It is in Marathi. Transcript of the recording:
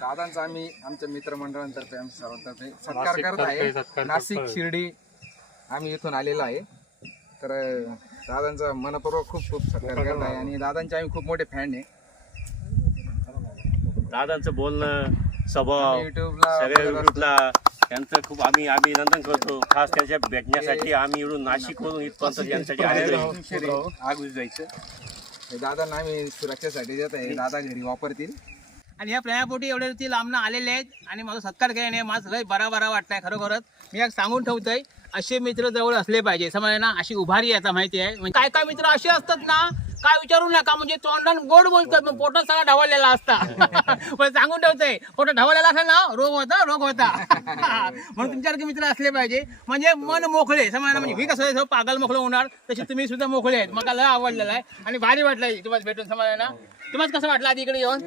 दादांचा आम्ही आमच्या मित्रमंडळांतर्फे आम्ही सर्वांतर्फे सत्कार करत आहे. नाशिक शिर्डी आम्ही इथून आलेलो आहे. तर दादांचा मनपूर्वक खूप खूप सत्कार करत आहे आणि दादांचे आम्ही खूप मोठे फॅन आहे. दादांचं बोलणं स्वभाव युट्यूबला सगळ्या युट्यूबला त्यांचं खूप आम्ही अभिनंदन करतो. खास त्यांच्या भेटण्यासाठी आम्ही इकडून नाशिकवरून इथपर्यंत त्यांच्यासाठी आलेलो आग जायचं. दादांना आम्ही सुरक्षेसाठी देत आहे. दादा घरी वापरतील आणि या प्रेमापोटी एवढे ती लांबणं आलेले आहेत आणि माझा सत्कार केल्याने माझं लय बरा वाटतंय. खरोखरच मी एक सांगून ठेवतोय, असे मित्र जवळ असले पाहिजे. समजा ना, अशी उभारी आता माहिती आहे. म्हणजे काय काय मित्र असे असतात ना, काय विचारू नका, म्हणजे तोंडात गोड बोलतात पण पोटात सगळा ढवळलेला असता. पण सांगून ठेवतोय, पोटात ढवळलेला असेल ना, रोग होता. म्हणून तुमच्यासारखे मित्र असले पाहिजे, म्हणजे मन मोकळे. समजा ना, म्हणजे मी कसं पागल मोकळं होणार, तसे तुम्ही सुद्धा मोकळे आहेत. मला लय आवडलेला आहे आणि भारी वाटलंय तुम्हाला भेटून. समजा ना, तुम्हाला कसं वाटलं आधी इकडे येऊन?